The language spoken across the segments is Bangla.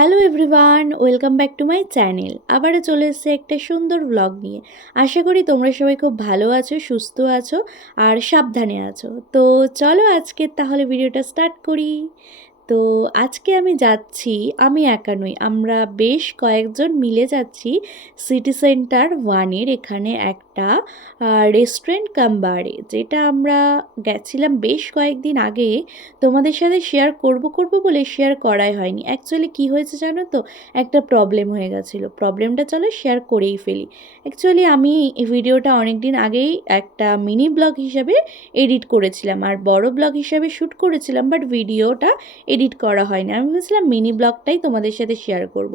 Hello everyone welcome back to my channel আবারও চলে এসেছে একটা সুন্দর ব্লগ নিয়ে। আশা করি তোমরা সবাই খুব ভালো আছো, সুস্থ আছো আর সাবধানে আছো। তো চলো আজকে তাহলে ভিডিওটা স্টার্ট করি। তো আজকে আমি যাচ্ছি, আমি একা নই, আমরা বেশ কয়েকজন মিলে যাচ্ছি সিটি সেন্টার ওয়ানের এখানে একটা রেস্টুরেন্ট কাম বারে যেটা আমরা গেছিলাম বেশ কয়েকদিন আগে। তোমাদের সাথে শেয়ার করব করব বলে শেয়ার করাই হয়নি। অ্যাকচুয়ালি কি হয়েছে জানো তো? একটা প্রবলেম হয়ে গেছিল। প্রবলেমটা চলো শেয়ার করেই ফেলি। অ্যাকচুয়ালি আমি এই ভিডিওটা অনেক দিন আগেই একটা মিনি ব্লগ হিসাবে এডিট করেছিলাম। আর বড় ব্লগ হিসাবে শ্যুট করেছিলাম, বাট ভিডিওটা এডিট করা হয়নি। আমি ভেবেছিলাম মিনি ব্লগটাই তোমাদের সাথে শেয়ার করব।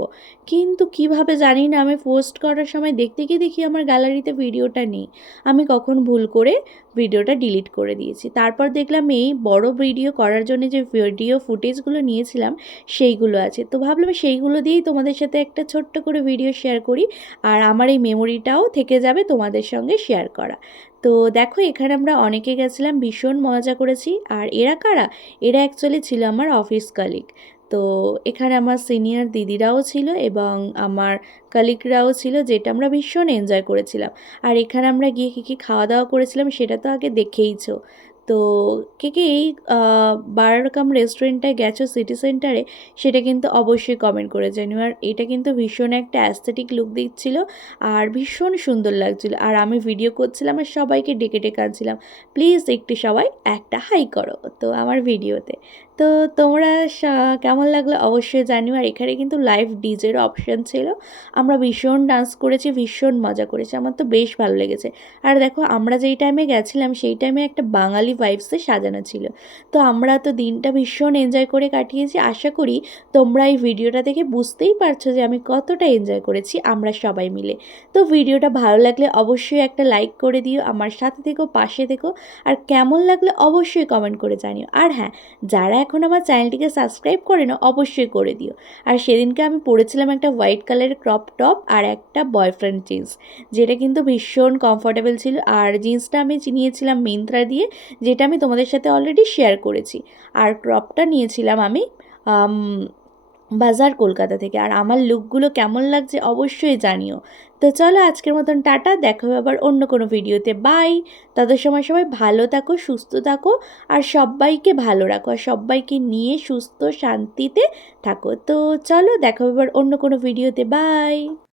কিন্তু কীভাবে জানি না, আমি পোস্ট করার সময় দেখতে গিয়ে দেখি আমার গ্যালারিতে ভিডিওটা নেই। আমি কখন ভুল করে ভিডিওটা ডিলিট করে দিয়েছি। তারপর দেখলাম এই বড় ভিডিও করার জন্য যে ভিডিও ফুটেজগুলো নিয়েছিলাম, সেইগুলো আছে। তো ভাবলাম সেইগুলো দিয়েই তোমাদের সাথে একটা ছোট্ট করে ভিডিও শেয়ার করি, আর আমার এই মেমোরিটাও থেকে যাবে তোমাদের সঙ্গে শেয়ার করা। তো দেখো, এখানে আমরা অনেকে গেছিলাম, ভীষণ মজা করেছি। আর এরা কারা? এরা অ্যাকচুয়ালি ছিল আমার অফিস কালিগ তো এখানে আমার সিনিয়র দিদিরাও ছিল এবং আমার কালিকরাও ছিল, যেটা আমরা ভীষণ এনজয় করেছিলাম। আর এখানে আমরা গিয়ে কী কী খাওয়া দাওয়া করেছিলাম, সেটা তো আগে দেখেইছো। তো কে কে এই বারারকাম রেস্টুরেন্টটায় গেছো সিটি সেন্টারে, সেটা কিন্তু অবশ্যই কমেন্ট করে জানিও। আর এটা কিন্তু ভীষণ একটা অ্যাস্থেটিক লুক দিচ্ছিল আর ভীষণ সুন্দর লাগছিল। আর আমি ভিডিও করছিলাম আর সবাইকে ডেকে ডেকে আনছিলাম। প্লিজ একটু সবাই একটা হাই করো তো আমার ভিডিওতে তো তোমরা কেমন লাগল অবশ্যই জানিও। আর এখানে কিন্তু লাইভ ডিজের অপশান ছিল। আমরা ভীষণ ডান্স করেছি, ভীষণ মজা করেছি। আমার তো বেশ ভালো লেগেছে। আর দেখো, আমরা যেই টাইমে গেছিলাম, সেই টাইমে একটা বাঙালি ভাইবসে সাজানো ছিল। তো আমরা তো দিনটা ভীষণ এনজয় করে কাটিয়েছি। আশা করি তোমরা এই ভিডিওটা দেখে বুঝতেই পারছ যে আমি কতটা এনজয় করেছি আমরা সবাই মিলে। তো ভিডিওটা ভালো লাগলে অবশ্যই একটা লাইক করে দিও, আমার সাথে থেকো, পাশে থেকো। আর কেমন লাগলে অবশ্যই কমেন্ট করে জানিও। আর হ্যাঁ যারা এখন আমার চ্যানেলটিকে সাবস্ক্রাইব করে নাও, অবশ্যই করে দিও। আর সেদিনকে আমি পরেছিলাম একটা হোয়াইট কালারের ক্রপ টপ আর একটা বয়ফ্রেন্ড জিন্স, যেটা কিন্তু ভীষণ কমফোর্টেবল ছিল। আর জিন্সটা আমি নিয়েছিলাম মিন্ত্রা দিয়ে, যেটা আমি তোমাদের সাথে অলরেডি শেয়ার করেছি। আর ক্রপটা নিয়েছিলাম আমি বাজার কলকাতা থেকে। আর আমার লুকগুলো কেমন লাগছে অবশ্যই জানিও। তো চলো আজকের মতন টাটা, দেখো আবার অন্য কোনো ভিডিওতে। বাই তাদের সময় সবাই ভালো থাকো, সুস্থ থাকো, আর সবাইকে ভালো রাখো, আর সবাইকে নিয়ে সুস্থ, শান্তিতে থাকো। তো চলো দেখো আবার অন্য কোনো ভিডিওতে। বাই